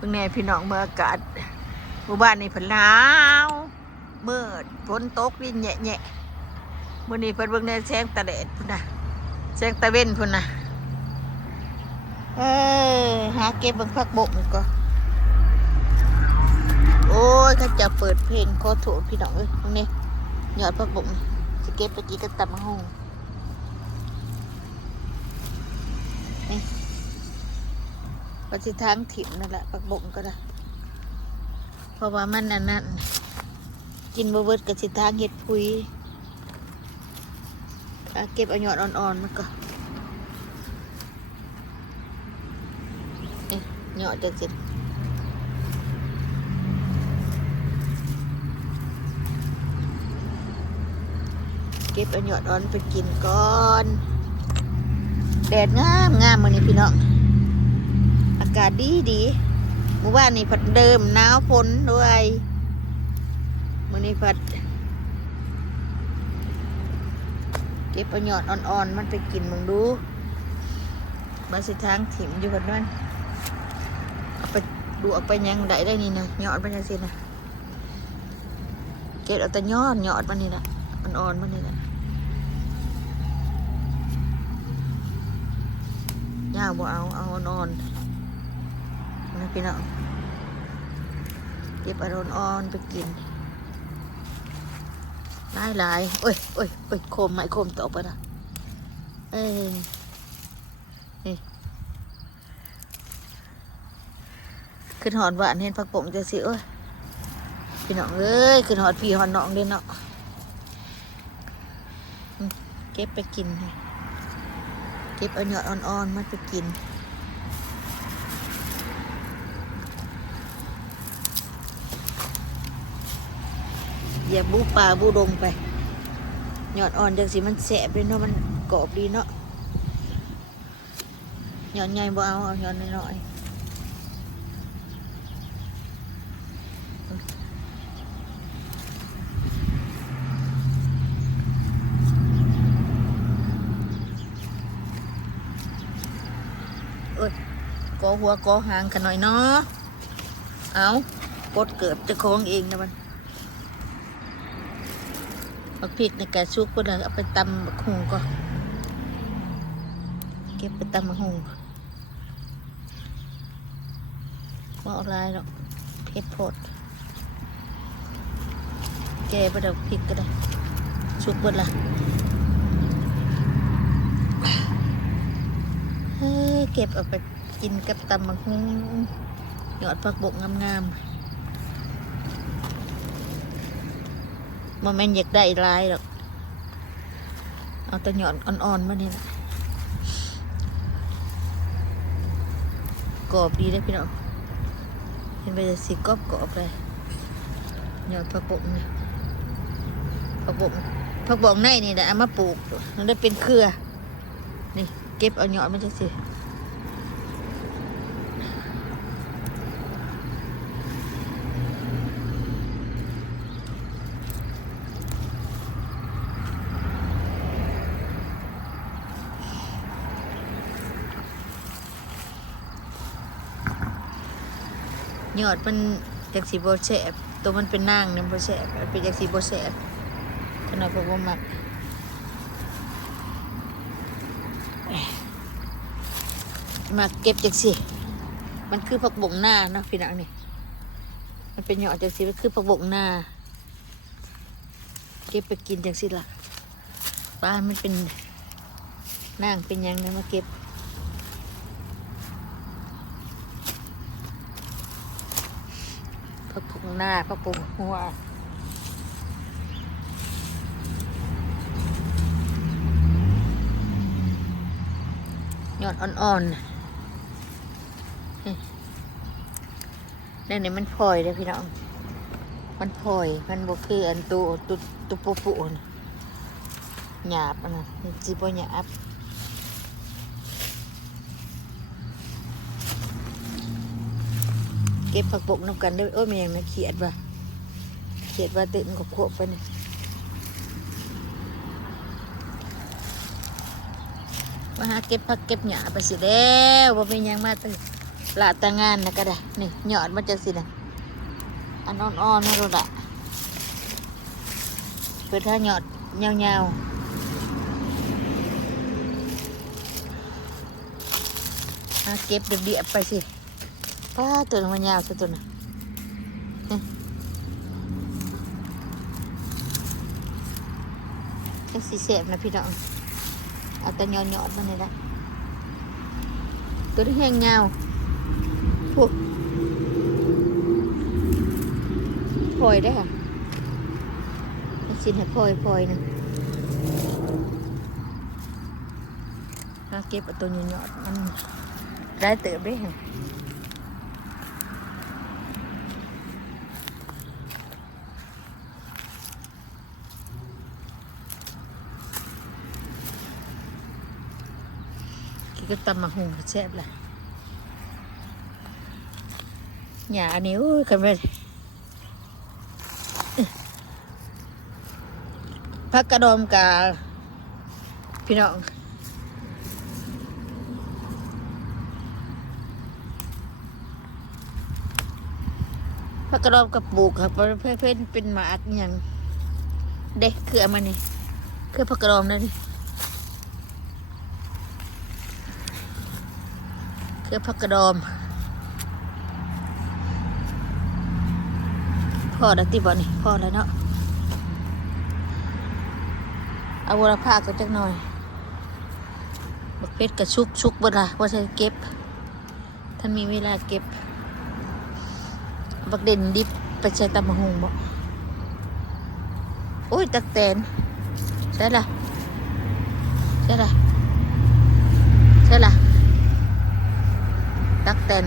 เมื่อไงพี่น้องเมื่ออากาศหมู่บ้านนี่เพิ่นหนาวมืดฝนตกดินแหะๆมื้อนี้เพิ่นเบิ่งในแสงตะแดดพุ่นน่ะแสงตะเว้นพุ่นน่ะหาเก็บเบิ่งผักบกก็โอ้ยเขาจะเปิดเพลงขอโทษพี่น้องเอ้ยตรงนี้ยอดผักบกสิเก็บไปกินกับตำมะฮุ่งนี่ปฏิทางถิ่นนั่นแหละผักบกก็ได้เพราะว่ามันนั่นกินบะเบิดกับสิทางเห็ดพุยเก็บเอาหยอดอ่อนๆมันก็หยอดจังสิเก็บเอาหยอดอ่อนไปกินก่อนแดดงามงามมื้อนี้พี่น้องอากาศดีเมื่อวานนี้พัดเดิมหนาวฝนด้วยมื้อนี้พัดเก็บเอาหยอดอ่อนๆมันไปกินมึงดูมาสิทางถิ่มอยู่กันนั่นเอาไปดูเอาไปยังได้นี่นะหยอดมันยังสินะเก็บเอาแต่หยอดมันนี่แหละอ่อนๆมันนี่แหละย่าบ่เอาอ่อนๆนะพี่น้องเก็บอ่อนๆไปกินหลายโอ้ยโคมโคมต่อไปนะนี่ขึ้นหอดหวานเห็นผักผมจะสิเอ้ยพี่น้องเอ้ยขึ้นหอดพี่หอดน้องเด้เนาะเก็บไปกินเก็บเอาหยอดอ่อนๆมันไปกินอย่าบูปลาบูดงไปหยอดอ่อนจังสิมันแสบเลยเนาะมันกรอบดีเนาะหยอดใหญ่บ่เอาหยอดน้อยกอหัวกอหางกันหน่อยเนาะเอาปดเกิดจะโค้งเองนะมันบักพริกในกระชุกก็ได้เอาไปตำบักหุ่งก็เก็บไปตำบักหุ่งว่าอะไรหรอกเผ็ดโพดแกไปดอกพริกก็ได้ชุกเบิดละเก็บเอาไปกินกับตำบักหุ่งหยอดผักบกงามๆมันอยากได้ลายหรอกเอาแต่หยอดอ่อนๆมาเนี่ยกรอบดีเลยพี่น้องเห็นไปจะสีกรอบเลยหยอดผักบกนี่ผักบกในนี่แหละเอามาปลูกมันได้เป็นเครือนี่เก็บเอาหยอดมันจะสิยอดมันจากสีโบแสบตัวมันเป็นนางเนี่ยโบแสบเป็นจากสีโบแสบขนาดพวกมันมาเก็บจากสีมันคือผักบงหน้าเนาะพี่น้องนี่มันเป็นยอดจากสีมันคือผักบงหน้าเก็บไปกินจากสีละป้ามันเป็นนางเป็นยังนะมาเก็บผักบงหน้าผักบงหัวหยอดอ่อนๆนี่มันพลอยเลยพี่น้องมันพลอยมันบวคืออันตัวปูนะหยาบอันนั้นจีบหยาบเก็บผักบกน้ำกันด้วยโอ้ยมันยังไม่เขียดว่าตื่นกับขวบไปเนี่ยมาหาเก็บผักเก็บหญ้าไปสิแล้วว่าเป็นยังมาตื่น ละแต่งานนะก็ได้นี่หยอดมันจะสินะอันอ่อนๆนะดูละเปิดถ้าหยอดยาวๆเก็บเดียบๆไปสิป้าตัวมันยาวซะตัวน่ะก็สีเสบนะพี่น้องเอาแต่หยอดมันเลยละตัวนี้แห้งยาวพวกพลอยได้ค่ะสินให้พลอยนะเก็บเอาตัวหยอดมันได้เติบได้ค่ะก็ตำมาหุงแซ่บเลยหยาอันนี้โอ้ยกันไปพักกระดมกับพี่น้องพักกระดมกับปลูกครับเพื่อนเป็นหมากอย่างเด็กคือมันนี่คือพักกระดมนั่นนี่คือพักกระดมพ่อได้ตีบอลนี่พ่อแล้วเนาะเอาวัวผ้าก็จักหน่อยบักเพชรกับชุกเวลาว่าใช้เก็บท่านมีเวลาเก็บบักเด่นดิบไปใช้ตำมะฮงบ่โอ้ยตักแตนใช่ละใช่ละใช่ละตักแตน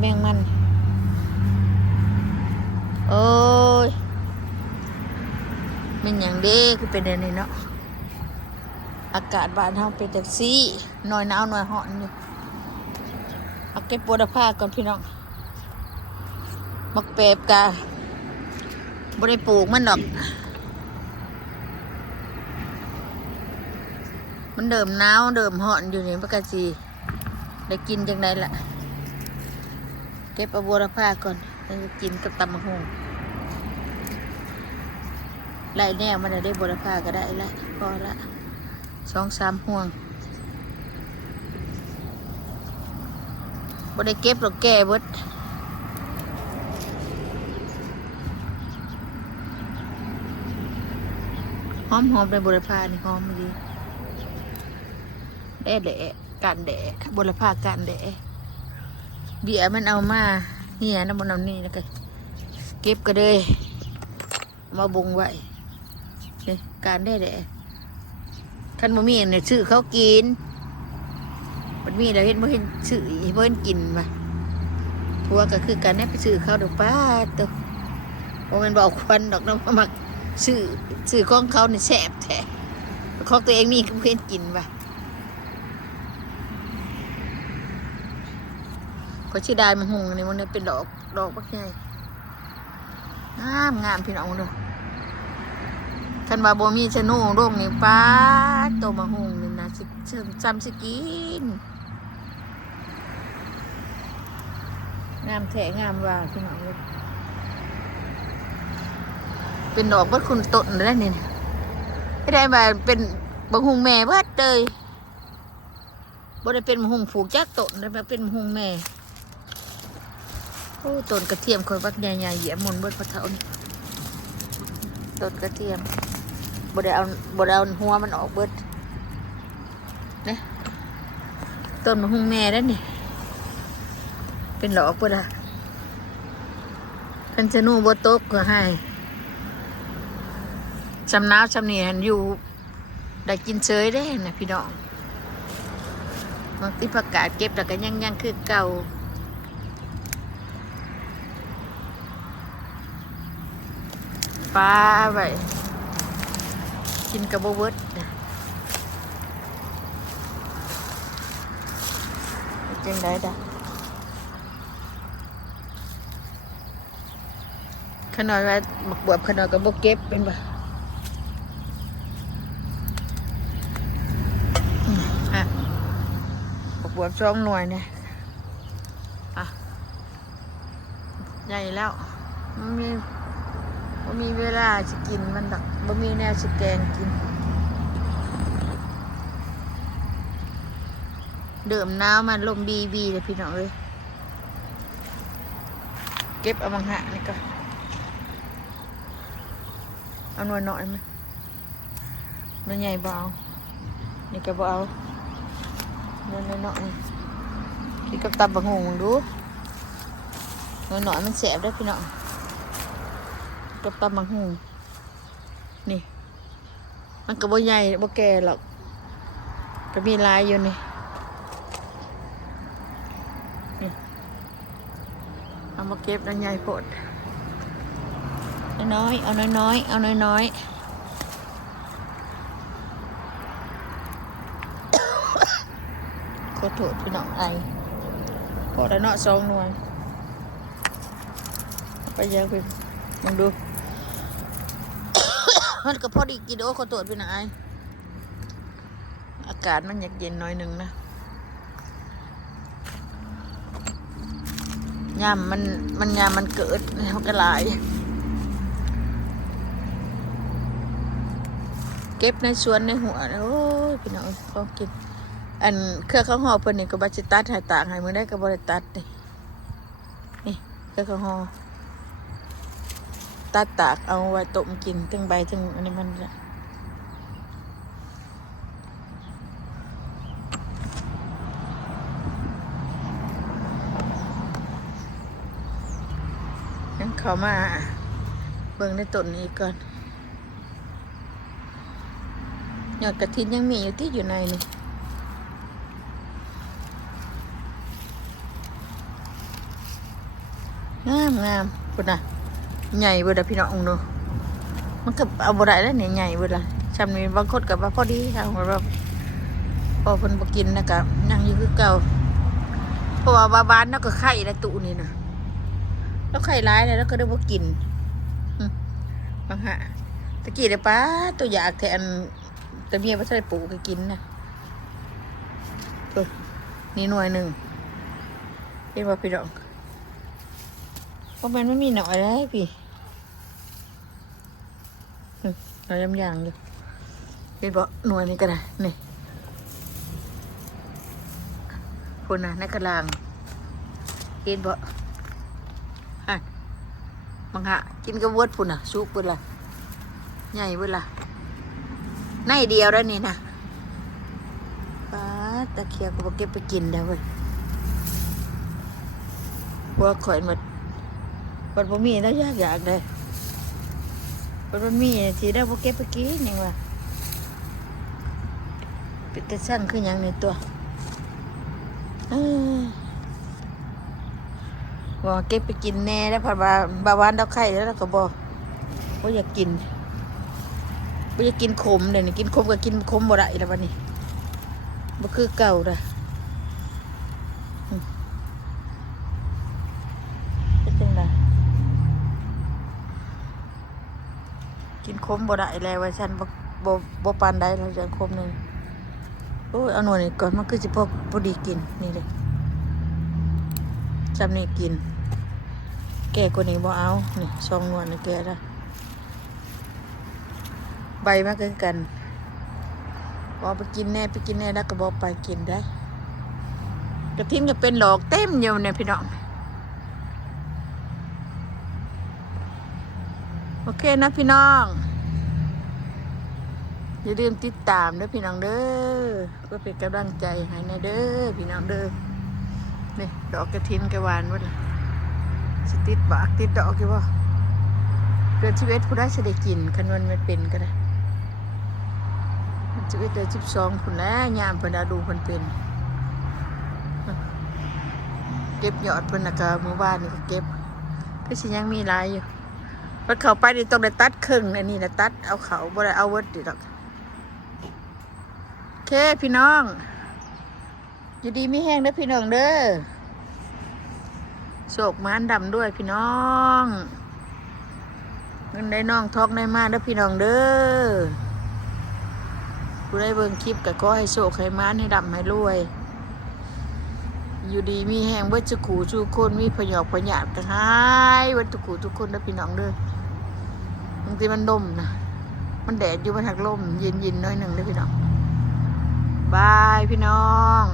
แมงมันโอ้ยมันอย่างเด้คือเป็นอย่างนี้เนาะอากาศบ้านเฮาเป็นจังซี่หน่อยหนาวหน่อยร้อนอยู่เอาเก็บบัวผ้าก่อนพี่น้องมักเปบกะบ่ได้ปลูกมันดอกมันเดิมหนาวเดิมร้อนอยู่นี่มันก็สิได้กินจังไดล่ะเก็บเอาบัวผ้าก่อนแล้วกินกับตำมะฮงไล่แนวมันได้บัวผ้าก็ได้ละพอละ2-3 ห่วงบ่ได้เก็บหรอกแก่เบิดหอมในบุรพานี่หอมดีแดะกันแดะบุรพากันแดะเบี้ยมันเอามาเนี่ยน้ำมันนี่แล้วก็เก็บก็เลยมาบุงไว้นี่การแดะคันบ่มีเนี่ยซื้อเขากินมันมีแล้วเห็นบ่เห็นซื้อบ่เห็นกินมาทัวก็คือการนี้ไปซื้อเขาดอกป้าตัวบ่แม่นบอกควันดอกน้ำมักซื้อของเขาเนี่ยแซ่บแท้ของตัวเองนี่ก็เพิ่นกินป่ะก็ชื่อได้มันหงนี่มันเป็นดอกบักใหญ่งามพี่น้องเด้อคันว่าบ่มีชะโน่โรงนี่ป้าโตมาหงนี่นะสิซ้ำสิกินงามแท้งามว่าพี่น้องเลยเป็นดอกบัดคุณต้นได้นี่ไม่ได้มาเป็นบะฮุงแม่เบิดเลยบ่ได้เป็นบะฮุงผูกจักต้นได้มาเป็นบะฮุงแม่โอ้ต้นกระเทียมคนวักใหญ่ๆเหยียบมนเบิดพะเท่านี่ต้นกระเทียมบ่ได้เอาหัวมันออกเบิดเนี่ยต้นบะฮุงแม่ได้นี่เป็นดอกเบิดอะคันจะนู่บ่ตกก็ให้ชำน้าวชำเนียนอยู่ได้กินเฉยได้นะพี่น้องบางทีผักกาดเก็บแต่ก็ยังคือเก่าปลาไว้กินกระโบเบิดจังได้ด่ะขนาดว่าหมักบวบขนาดกระโบเก็บเป็นบ่บ บวบ2 หน่วยเนี่ยอ่ะใหญ่แล้วมันมีเวลาจะกินมันดอกบ่มีแนวสิแกงกินเดิมหนาวมันลมบีเลยพี่น้องเอ้ยเก็บเอามังหะนี่ก็เอาหน่วยหน่อยมั้ยหน่วยใหญ่บ่เอานี่ก็บ่เอาหน่วยน้อยๆกินกับตับบักหุ่งดูหน่วยน้อยมันแสบได้อพี่น้องกับตับบักหุ่งนี่มันก็บ่ใหญ่บ่แก่หรอกก็มีลายอยู่นี่เอามาเก็บแล้วใหญ่โพดน้อยเอาน้อยเอาน้อยขอโทษพี่น้องไอพอแล้วเนาะ2 หน่วยไปเยอะไปลองดู มันก็พอดีกินโอ้ขอโทษพี่น้องไออากาศมันอยากเย็นหน่อยหนึ่งนะยามมันเกิดเขาก็หลายเก็บในสวนในหัวโอ้ยพี่น้องเขากินอันเครือข้าวห่อเพิ่นนี่ก็บัจิตัดให้ตากให้มื้อได้ก็บ่ได้ตัดนี่เครือข้าวห่อตัดตากเอาไว้ต้มกินทั้งใบทั้งอันนี้มันงั้นเขามาเบิ่งในต้นนี้ก่อนยอดกระถินยังมีอยู่ที่อยู่ในนี่งามพุ่นน่ะใหญ่เบิดพี่น้องเนาะมันก็เอาบ่ได้แล้วเนี่ยใหญ่เบิดล่ะซ้ำนี่บางคนก็ว่าพอดีค่ะว่าพอเพิ่นบ่กินนะก็ยังอยู่คือเก่าเพราะว่าบ้านเนาะก็ไข่ในตู้นี่นะแล้วไข่ร้ายเลยแล้วก็ได้บ่กินบางฮะตะกี้เด้ป้าตัวอยากแทนแต่เมียบ่ได้ปลูกให้กินนะนี่หน่วยหนึ่งเห็นว่าพี่น้องเพราะมันไม่มีหน่อยเลยพี่เรายำยางอยู่เป็นบ่หน่วยนี่ก็ได้นี่คนน่ะนักกระลางเห็นบ่ฮะมังหะกินกระวดพุ่นน่ะซุปพุ่นล่ะใหญ่พุ่นล่ะในเดียวแล้วนี่นะป้าตะเคียนก็บอกเก็บไปกินแล้วเว้ยพวกข่อยหมดมันบ่มีแล้วอยากเลยมันบ่มีทีได้บ่เก็บไปกินยังวะปิดกระสั่งคือยังในตัวว่าเก็บไปกินแน่แล้วพอบ่าวานดอกไข่แล้วก็บ่อยากกินบ่อยากกินขมเดี๋ยวนี้กินขมก็กินขมบ่ได้แล้ววันนี้บ่คือเก่าละเป็นจังไดกินขมบ่ได้แล้วว่าฉันบ่ปานใดแล้วจังขมนึงโอ้ยเอาหน่อยนี่ก่อนมันคือสิพอดีกินนี่เลยจำนี่กินแก่กว่านี้บ่เอานี่2 หน่วยนี่แก่ละใบมาคือกันบอกไปกินแน่แล้วก็บอกไปกินได้กระทิ้งก็เป็นหลอกเต็มอยู่เนี่ยพี่น้องโอเคนะพี่น้องอย่าลืมติดตามด้วยพี่น้องเด้อก็เป็นกำลังใจให้นะเด้อพี่น้องเด้อนี่ดอกกระทิ้งกระวานวะสติดบากติดดอกกี่บ่เดือน11ผู้ได้จะได้กินคันวันมันเป็นก็ได้11 เดือน 12พุ่นแล้วยามเพิ่นดูเพิ่นเป็นเก็บยอดเพิ่นน่ะก็มื้อวานนี่ก็เก็บก็สิยังมีหลายอยู่มันเข้าไปนี่ต้องได้ตัดครึ่งอันนี้นะตัดเอาเขาบ่ได้เอาเวิร์ดดิดอกโอเคพี่น้องอยู่ดีมีแห้งเด้อพี่น้องเด้อโศกมานดำด้วยพี่น้องเงินได้น้องทอกได้มาเด้อพี่น้องเด้อผู้ได้เบิ่งคลิปก็ขอให้โศกให้มานให้ดำให้รวย อยู่ดีมีแหงเบิดจุกูจุคนมีพยอกพยาดกันหายเบิดจุกูทุกคนได้อพี่น้องเด้อบางทีมันลมนะมันแดดอยู่มันหักลมเย็นๆน้อยหนึ่งได้อพี่น้องบายพี่น้อง